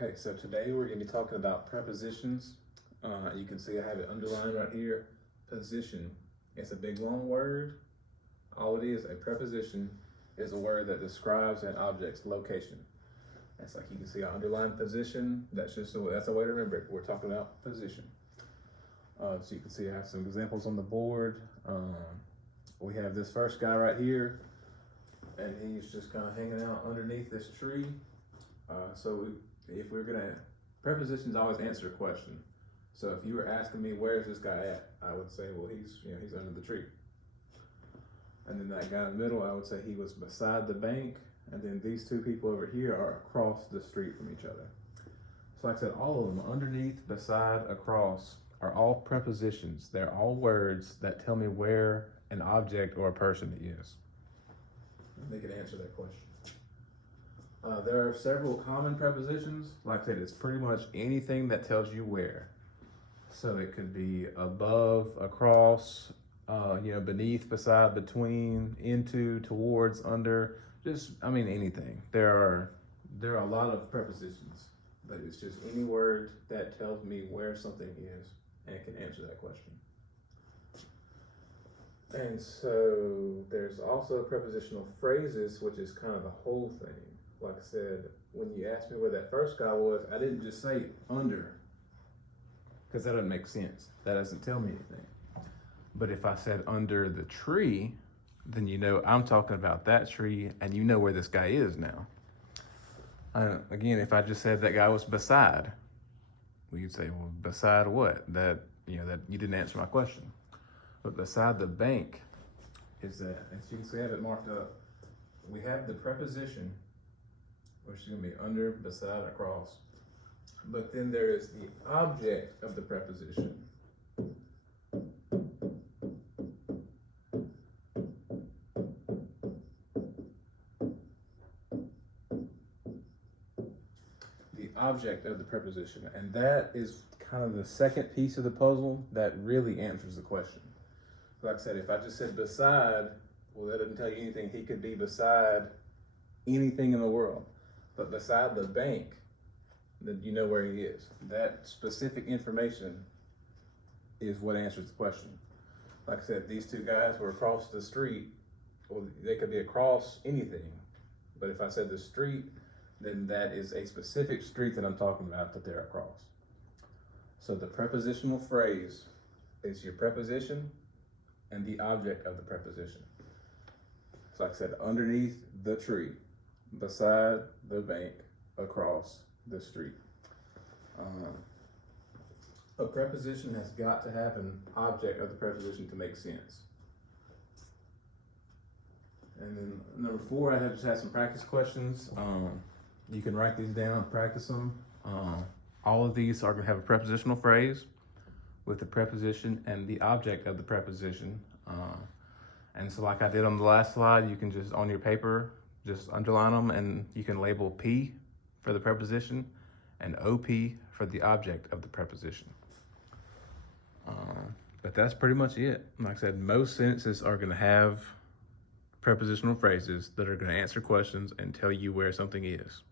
Okay, so today we're going to be talking about prepositions. You can see I have it underlined right here. Position. It's a big long word. All it is, a preposition, is a word that describes an object's location. It's like you can see I underlined position. That's a way to remember it. We're talking about position. So you can see I have some examples on the board. We have this first guy right here, and he's just kind of hanging out underneath this tree. If we're gonna, prepositions always answer a question. So if you were asking me, where's this guy at? I would say, well, he's under the tree. And then that guy in the middle, I would say he was beside the bank. And then these two people over here are across the street from each other. So like I said, all of them, underneath, beside, across, are all prepositions. They're all words that tell me where an object or a person is. They can answer that question. There are several common prepositions. Like I said, it's pretty much anything that tells you where. So it could be above, across, beneath, beside, between, into, towards, under, anything. There are a lot of prepositions, but it's just any word that tells me where something is and can answer that question. And so there's also prepositional phrases, which is kind of the whole thing. Like I said, when you asked me where that first guy was, I didn't just say under, because that doesn't make sense. That doesn't tell me anything. But if I said under the tree, then you know I'm talking about that tree, and you know where this guy is now. Again, if I just said that guy was beside, well, you'd say, well, beside what? That you didn't answer my question. But beside the bank is that, as you can see, I have it marked up. We have the preposition, which is going to be under, beside, across. But then there is the object of the preposition. The object of the preposition. And that is kind of the second piece of the puzzle that really answers the question. Like I said, if I just said beside, well, that doesn't tell you anything. He could be beside anything in the world. But beside the bank, then you know where he is. That specific information is what answers the question. Like I said, these two guys were across the street. Well, they could be across anything. But if I said the street, then that is a specific street that I'm talking about that they're across. So the prepositional phrase is your preposition and the object of the preposition. So like I said, underneath the tree, beside the bank, across the street. A preposition has got to have an object of the preposition to make sense. And then number 4, I just had some practice questions. You can write these down, practice them. All of these are going to have a prepositional phrase with the preposition and the object of the preposition. And so like I did on the last slide, you can just, on your paper, just underline them, and you can label P for the preposition and OP for the object of the preposition. But that's pretty much it. Like I said, most sentences are going to have prepositional phrases that are going to answer questions and tell you where something is.